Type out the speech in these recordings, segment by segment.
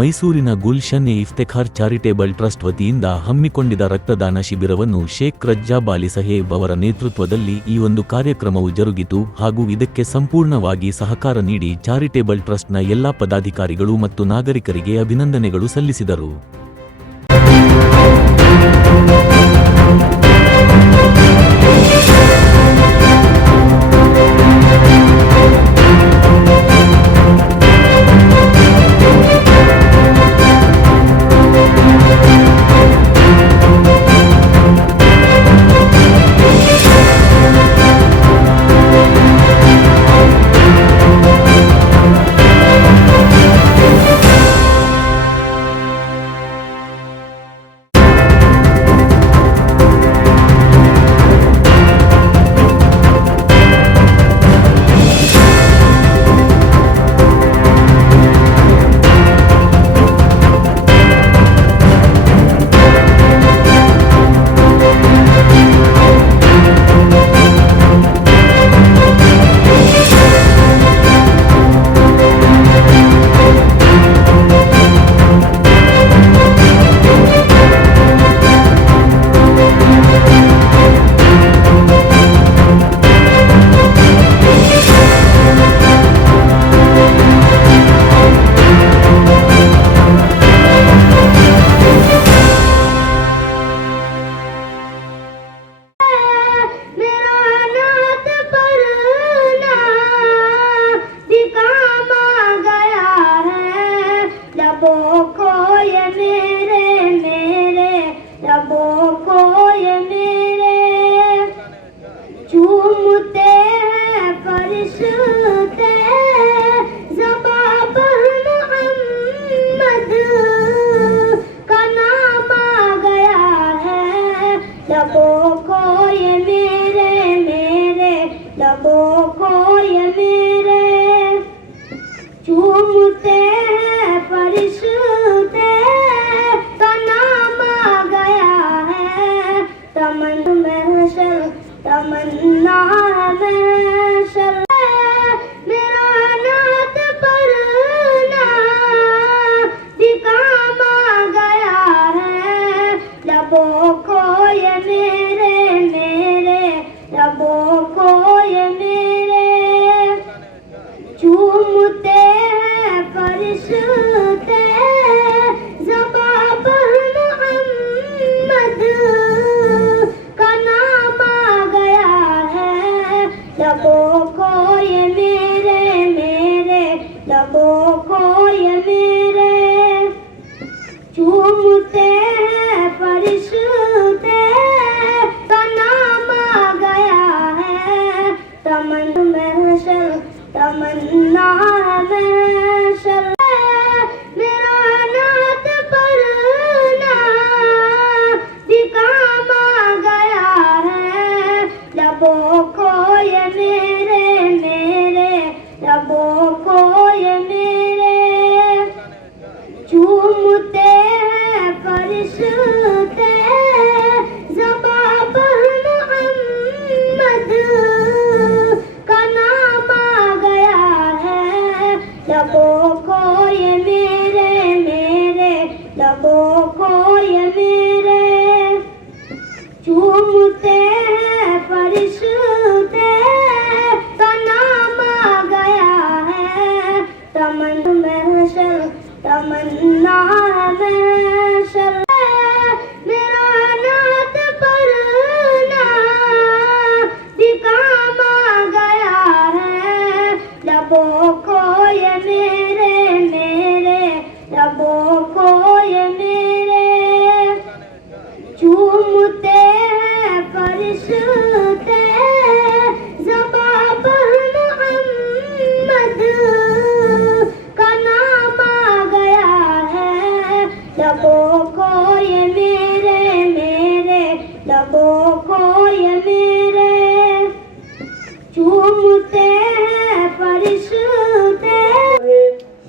ಮೈಸೂರಿನ Gulshan A ಇಫ್ತೆಖಾರ್ charitable trust ವತಿಯಿಂದ ಹಮ್ಮಿಕೊಂಡಿದ್ದ ರಕ್ತದಾನ ಶಿಬಿರವನ್ನು ಶೇಖ್ ರಜ್ಜಾಬ್ ಅಲಿ ಸಹೇಬ್ ಅವರ ನೇತೃತ್ವದಲ್ಲಿ ಈ ಒಂದು ಕಾರ್ಯಕ್ರಮವು ಜರುಗಿತು ಹಾಗೂ ಇದಕ್ಕೆ ಸಂಪೂರ್ಣವಾಗಿ ಸಹಕಾರ ನೀಡಿ ಚಾರಿಟೇಬಲ್ ಟ್ರಸ್ಟ್ನ ಎಲ್ಲಾ ಪದಾಧಿಕಾರಿಗಳು ಮತ್ತು ನಾಗರಿಕರಿಗೆ ಅಭಿನಂದನೆಗಳು ಸಲ್ಲಿಸಿದರು.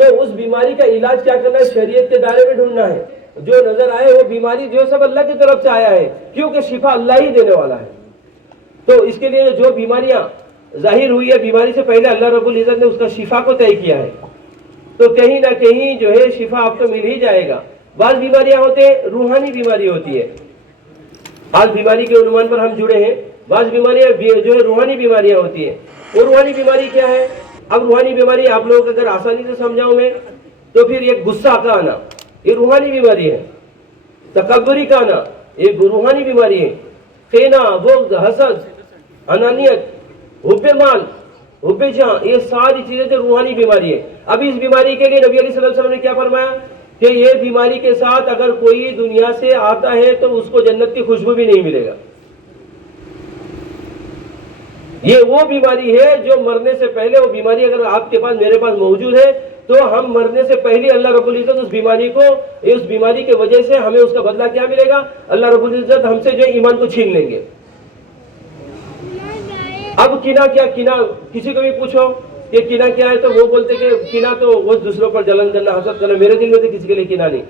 تو اس بیماری کا علاج کیا کرنا ہے؟ شریعت کے دائرے میں ڈھونڈنا ہے. جو نظر آئے وہ بیماری جو سب اللہ کی طرف سے آیا ہے, کیونکہ شفا اللہ ہی دینے والا ہے. تو اس کے لیے جو بیماریاں ظاہر ہوئی ہے, بیماری سے پہلے اللہ رب العزت نے اس کا شفا کو طے کیا ہے. تو کہیں نہ کہیں جو ہے شفا آپ کو مل ہی جائے گا. بعض بیماریاں ہوتے ہیں روحانی بیماری ہوتی ہے. آج بیماری کے عنوان پر ہم جڑے ہیں. بعض بیماریاں جو ہے روحانی بیماریاں ہوتی ہیں. وہ روحانی بیماری کیا ہے؟ اب روحانی بیماری آپ لوگوں کو اگر آسانی سے سمجھاؤں میں تو پھر ایک غصہ کا آنا یہ روحانی بیماری ہے. تکبری کا آنا یہ روحانی بیماری ہے. خیانہ, بغض, حسد, انانیت, حب مال, حب جاں, یہ ساری چیزیں تو روحانی بیماری ہے. اب اس بیماری کے لیے نبی علیہ الصلوۃ والسلام نے کیا فرمایا کہ یہ بیماری کے ساتھ اگر کوئی دنیا سے آتا ہے تو اس کو جنت کی خوشبو بھی نہیں ملے گا. یہ وہ بیماری ہے جو مرنے سے پہلے, وہ بیماری اگر آپ کے پاس میرے پاس موجود ہے تو ہم مرنے سے پہلے اللہ رب العزت اس بیماری کو, اس بیماری کی وجہ سے ہمیں اس کا بدلہ کیا ملے گا؟ اللہ رب العزت ہم سے جو ایمان کو چھین لیں گے. اب کینہ کیا؟ کینہ کسی کو بھی پوچھو کہ کینہ کیا ہے تو وہ بولتے کہ کینہ تو وہ دوسروں پر جلن کرنا, حسد کرنا. میرے دل میں تو کسی کے لیے کینہ نہیں.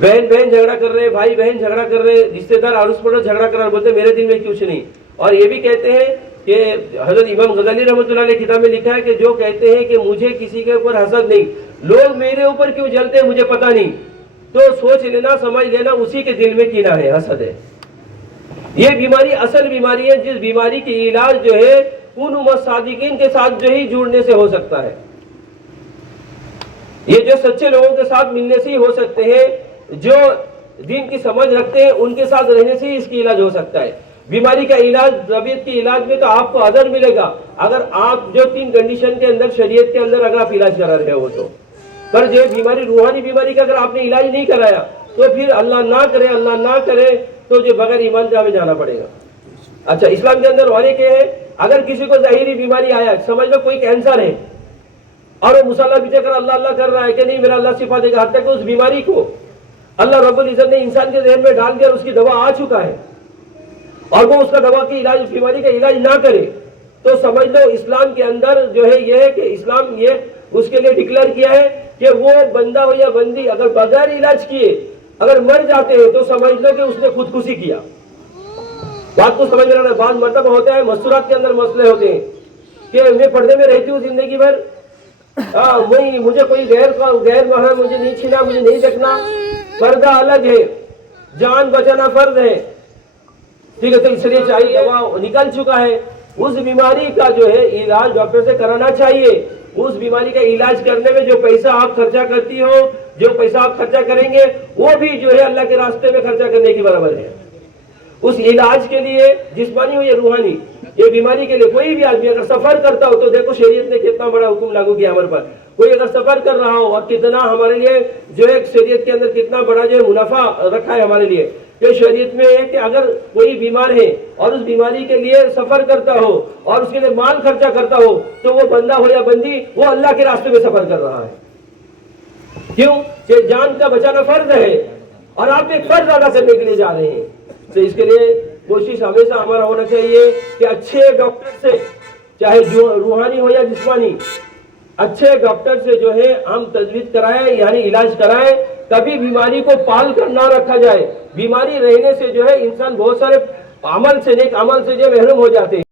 بہن بہن جھگڑا کر رہے, بھائی بہن جھگڑا کر رہے, رشتے دار آروس پڑوس جھگڑا کر رہے, بولتے میرے دل میں کچھ نہیں. اور یہ بھی کہتے ہیں کہ حضرت امام غزالی رحمۃ اللہ علیہ کتاب میں لکھا ہے کہ جو کہتے ہیں کہ مجھے کسی کے اوپر حسد نہیں, لوگ میرے اوپر کیوں جلتے ہیں مجھے پتہ نہیں, تو سوچ لینا, سمجھ لینا اسی کے دل میں کینہ ہے, حسد ہے. یہ بیماری اصل بیماری ہے جس بیماری کی علاج جو ہے کونوا صادقین کے ساتھ جو ہی جڑنے سے ہو سکتا ہے. یہ جو سچے لوگوں کے ساتھ ملنے سے ہی ہو سکتے ہیں, جو دین کی سمجھ رکھتے ہیں ان کے ساتھ رہنے سے ہی اس کی علاج ہو سکتا ہے. بیماری کا علاج, طبیعت کی علاج میں تو آپ کو اجر ملے گا اگر آپ جو 3 کنڈیشن کے اندر, شریعت کے اندر اگر آپ علاج کرا رہے ہو تو. پر جو بیماری روحانی بیماری کا اگر آپ نے علاج نہیں کرایا تو پھر اللہ نہ کرے تو جو بغیر ایمان کے ہمیں جانا پڑے گا. اچھا, اسلام کے اندر اور ایک ہے, اگر کسی کو ظاہری بیماری آیا, سمجھ لو کوئی کینسر ہے اور وہ مصالحہ پیچھے کر اللہ اللہ کر رہا ہے کہ نہیں میرا اللہ شفا دے گا, حتیٰ کہ اس بیماری کو اللہ رب العزت نے انسان کے ذہن میں ڈال کر اس کی دوا آ چکا ہے اور وہ اس کا دوا کی علاج, بیماری کا علاج نہ کرے, تو سمجھ لو اسلام کے اندر جو ہے یہ ہے کہ اسلام یہ اس کے لیے ڈکلیئر کیا ہے کہ وہ بندہ ہو یا بندی اگر بغیر علاج کیے اگر مر جاتے ہیں تو سمجھ لو کہ اس نے خودکشی کیا. بات کو سمجھ لینا. بعض مرتبہ ہوتا ہے مستورات کے اندر مسئلے ہوتے ہیں کہ میں پردے میں رہتی ہوں زندگی بھر, مجھے کوئی غیر محرم مجھے نہیں چھینا, مجھے نہیں دیکھنا, پردہ الگ ہے, جان بچانا فرض ہے, ٹھیک ہے, تو اس لیے چاہیے دوا نکل چکا ہے, اس بیماری کا جو ہے علاج ڈاکٹر سے کرانا چاہیے. اس بیماری کا علاج کرنے میں جو پیسہ آپ خرچہ کرتی ہو, جو پیسہ آپ خرچہ کریں گے وہ بھی جو ہے اللہ کے راستے میں خرچہ کرنے کی برابر ہے. اس علاج کے لیے جسمانی ہو یا روحانی, یہ بیماری کے لیے کوئی بھی آدمی اگر سفر کرتا ہو تو دیکھو شریعت نے کتنا بڑا حکم لاگو کیا ہمارے پر. کوئی اگر سفر کر رہا ہو اور کتنا ہمارے لیے جو ہے شریعت کے اندر کتنا بڑا جو ہے منافع رکھا ہے ہمارے لیے, کہ شریعت میں ہے کہ اگر کوئی بیمار ہے اور اس بیماری کے لیے سفر کرتا ہو اور اس کے لیے مال خرچہ کرتا ہو تو وہ بندہ ہو یا بندی وہ اللہ کے راستے میں سفر کر رہا ہے. کیوں کہ جان کا بچانا فرض ہے اور آپ ایک فرض ادا کرنے کے لیے جا رہے ہیں. تو اس کے لیے کوشش ہمیشہ ہمارا ہونا چاہیے کہ اچھے ڈاکٹر سے, چاہے روحانی ہو یا جسمانی, اچھے ڈاکٹر سے جو ہے ہم تجویز کرائیں, یعنی علاج کرائیں. کبھی بیماری کو پال کر نہ رکھا جائے. بیماری رہنے سے جو ہے انسان بہت سارے عمل سے, نیک عمل سے جو محروم ہو جاتے ہیں.